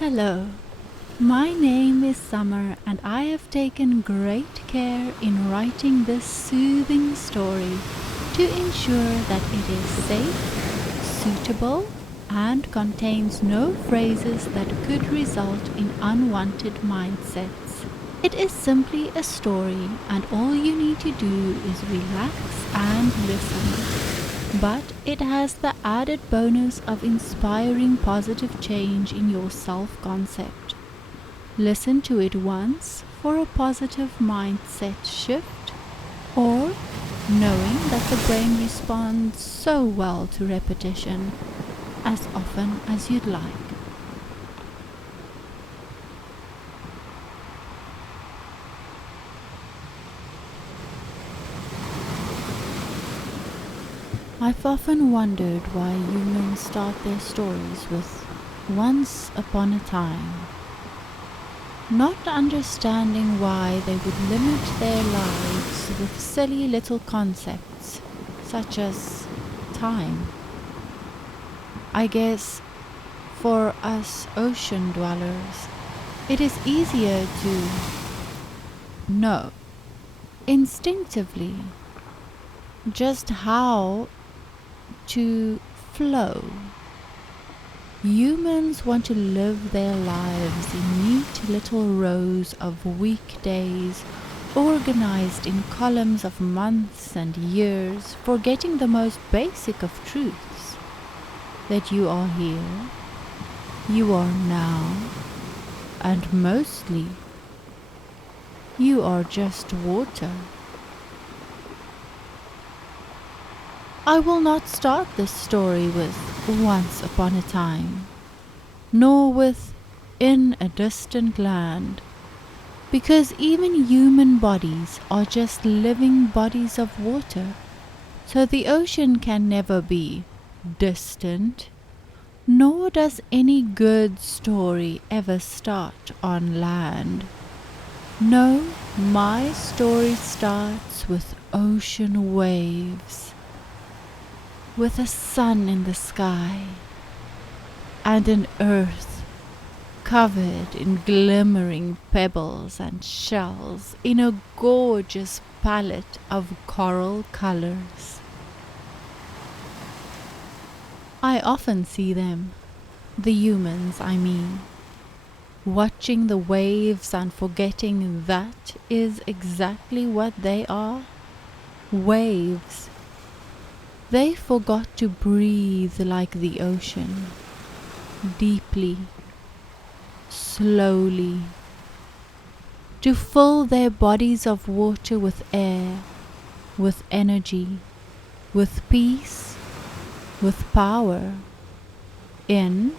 Hello, my name is Summer and I have taken great care in writing this soothing story to ensure that it is safe, suitable, and contains no phrases that could result in unwanted mindsets. It is simply a story and all you need to do is relax and listen. But it has the added bonus of inspiring positive change in your self-concept. Listen to it once for a positive mindset shift, or knowing that the brain responds so well to repetition as often as you'd like. I've often wondered why humans start their stories with "once upon a time," not understanding why they would limit their lives with silly little concepts such as time. I guess for us ocean dwellers, it is easier to know instinctively just how to flow. Humans want to live their lives in neat little rows of weekdays, organized in columns of months and years, forgetting the most basic of truths, that you are here, you are now, and mostly, you are just water. I will not start this story with "once upon a time," nor with "in a distant land," because even human bodies are just living bodies of water, so the ocean can never be distant, nor does any good story ever start on land. No, my story starts with ocean waves, with a sun in the sky, and an earth covered in glimmering pebbles and shells in a gorgeous palette of coral colors. I often see them, the humans I mean, watching the waves and forgetting that is exactly what they are, waves. They forgot to breathe like the ocean, deeply, slowly, to fill their bodies of water with air, with energy, with peace, with power, in,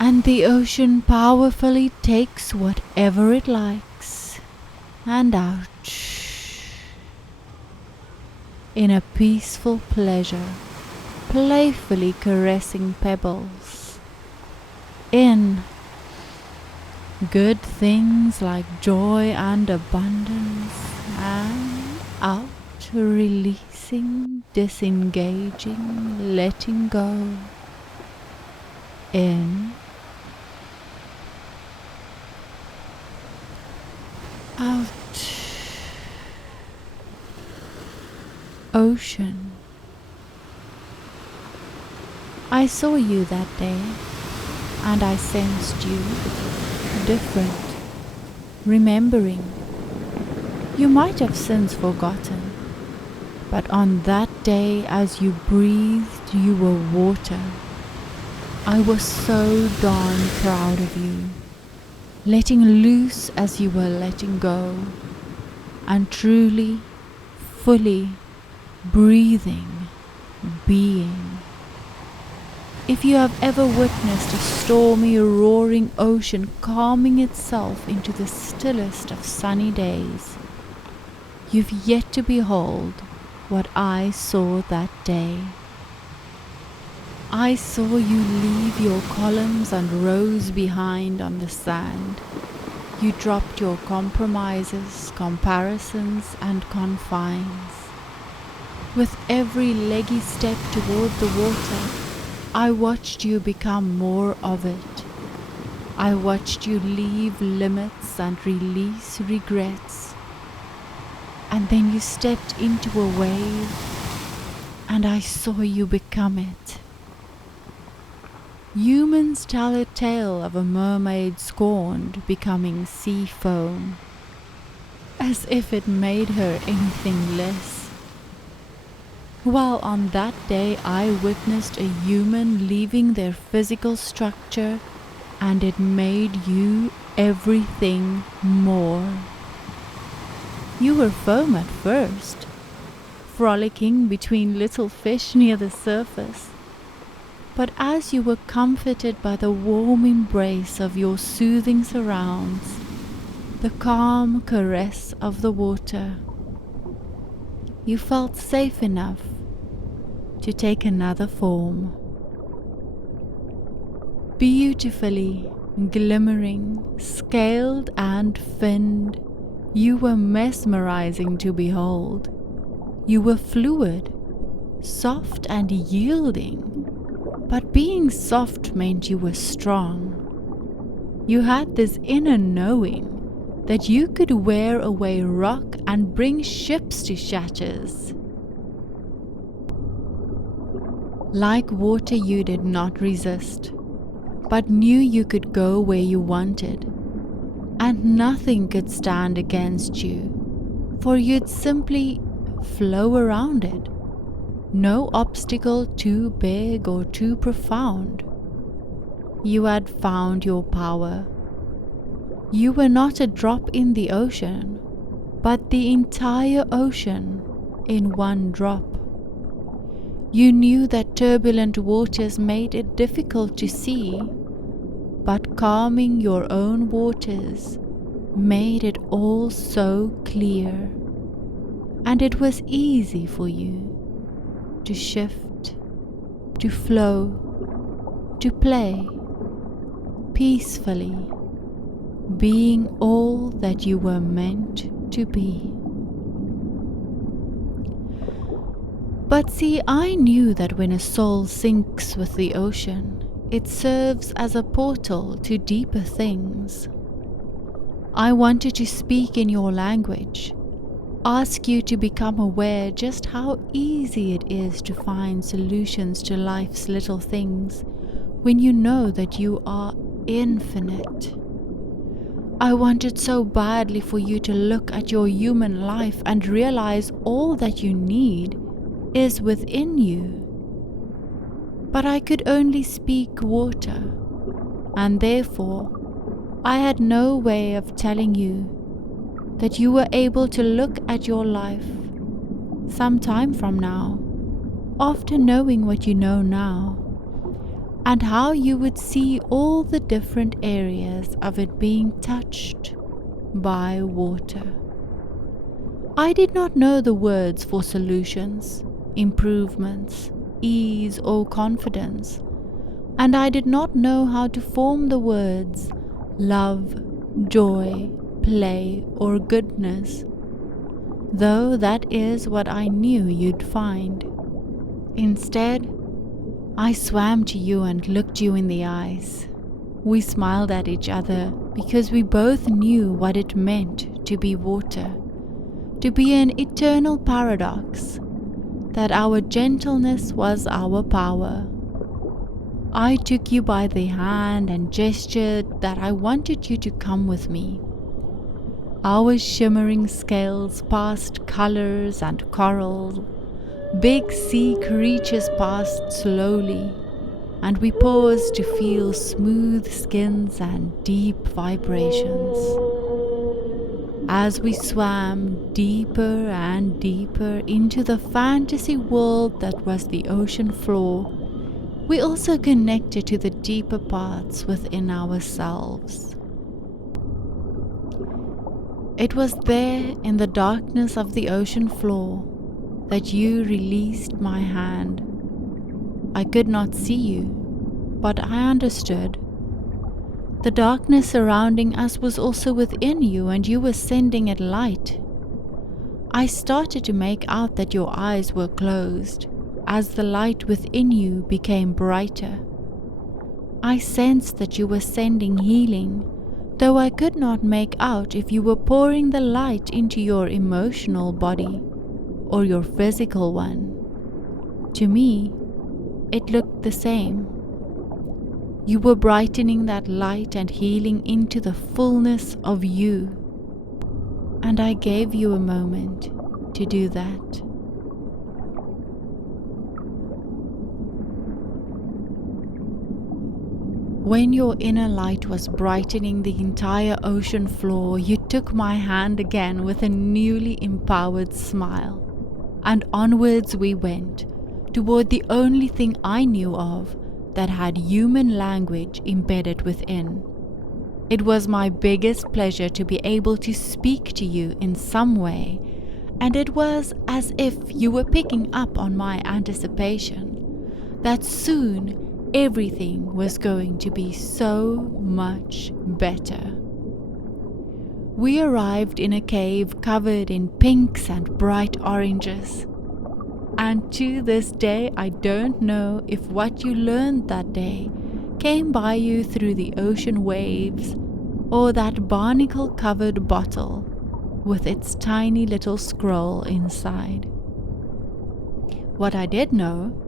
and the ocean powerfully takes whatever it likes, and out, in a peaceful pleasure, playfully caressing pebbles. In, good things like joy and abundance, and out, releasing, disengaging, letting go. In, out. Ocean. I saw you that day, and I sensed you different, remembering. You might have since forgotten, but on that day as you breathed, you were water. I was so darn proud of you, letting loose as you were letting go, and truly, fully breathing, being. If you have ever witnessed a stormy, roaring ocean calming itself into the stillest of sunny days, you've yet to behold what I saw that day. I saw you leave your columns and rows behind on the sand. You dropped your compromises, comparisons, and confines. With every leggy step toward the water, I watched you become more of it. I watched you leave limits and release regrets. And then you stepped into a wave, and I saw you become it. Humans tell a tale of a mermaid scorned becoming sea foam, as if it made her anything less. Well, on that day I witnessed a human leaving their physical structure, and it made you everything more. You were foam at first, frolicking between little fish near the surface. But as you were comforted by the warm embrace of your soothing surrounds, the calm caress of the water, you felt safe enough to take another form. Beautifully glimmering, scaled and finned, you were mesmerizing to behold. You were fluid, soft and yielding. But being soft meant you were strong. You had this inner knowing that you could wear away rock and bring ships to shatters. Like water, you did not resist, but knew you could go where you wanted, and nothing could stand against you, for you'd simply flow around it. No obstacle too big or too profound. You had found your power. You were not a drop in the ocean, but the entire ocean in one drop. You knew that turbulent waters made it difficult to see, but calming your own waters made it all so clear, and it was easy for you to shift, to flow, to play, peacefully, being all that you were meant to be. But see, I knew that when a soul sinks with the ocean, it serves as a portal to deeper things. I wanted to speak in your language, ask you to become aware just how easy it is to find solutions to life's little things when you know that you are infinite. I wanted so badly for you to look at your human life and realize all that you need is within you. But I could only speak water, and therefore I had no way of telling you that you were able to look at your life some time from now, after knowing what you know now, and how you would see all the different areas of it being touched by water. I did not know the words for solutions, improvements, ease or confidence, and I did not know how to form the words love, joy, play or goodness, though that is what I knew you'd find. Instead, I swam to you and looked you in the eyes. We smiled at each other because we both knew what it meant to be water, to be an eternal paradox, that our gentleness was our power. I took you by the hand and gestured that I wanted you to come with me. Our shimmering scales passed colors and coral. Big sea creatures passed slowly, and we paused to feel smooth skins and deep vibrations. As we swam deeper and deeper into the fantasy world that was the ocean floor, we also connected to the deeper parts within ourselves. It was there in the darkness of the ocean floor that you released my hand. I could not see you, but I understood. The darkness surrounding us was also within you, and you were sending it light. I started to make out that your eyes were closed, as the light within you became brighter. I sensed that you were sending healing, though I could not make out if you were pouring the light into your emotional body or your physical one. To me, it looked the same. You were brightening that light and healing into the fullness of you, and I gave you a moment to do that. When your inner light was brightening the entire ocean floor, you took my hand again with a newly empowered smile, and onwards we went, toward the only thing I knew of that had human language embedded within. It was my biggest pleasure to be able to speak to you in some way, and it was as if you were picking up on my anticipation that soon everything was going to be so much better. We arrived in a cave covered in pinks and bright oranges, and to this day I don't know if what you learned that day came by you through the ocean waves or that barnacle-covered bottle with its tiny little scroll inside. What I did know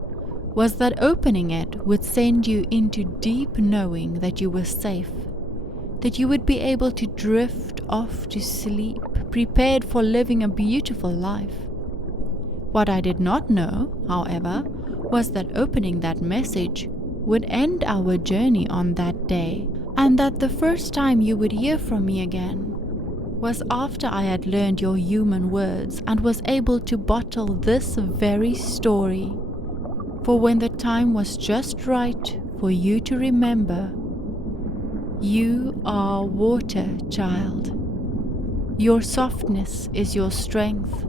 was that opening it would send you into deep knowing that you were safe, that you would be able to drift off to sleep, prepared for living a beautiful life. What I did not know, however, was that opening that message would end our journey on that day, and that the first time you would hear from me again was after I had learned your human words and was able to bottle this very story. For when the time was just right for you to remember, you are water, child. Your softness is your strength.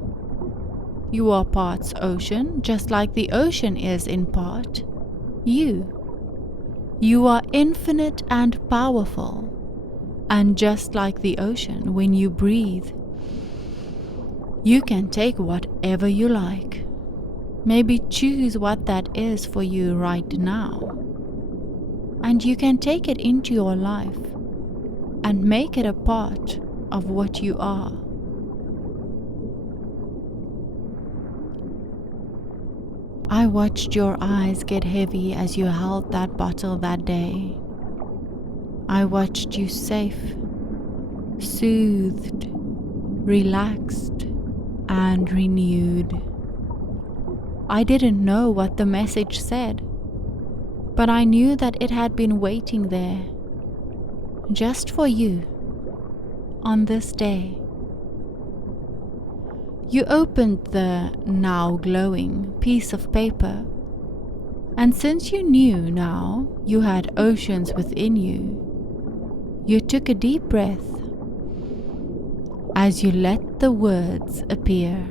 You are parts ocean, just like the ocean is in part you. You are infinite and powerful, and just like the ocean, when you breathe, you can take whatever you like. Maybe choose what that is for you right now. And you can take it into your life and make it a part of what you are. I watched your eyes get heavy as you held that bottle that day. I watched you safe, soothed, relaxed, and renewed. I didn't know what the message said, but I knew that it had been waiting there, just for you, on this day. You opened the now glowing piece of paper, and since you knew now you had oceans within you, you took a deep breath as you let the words appear.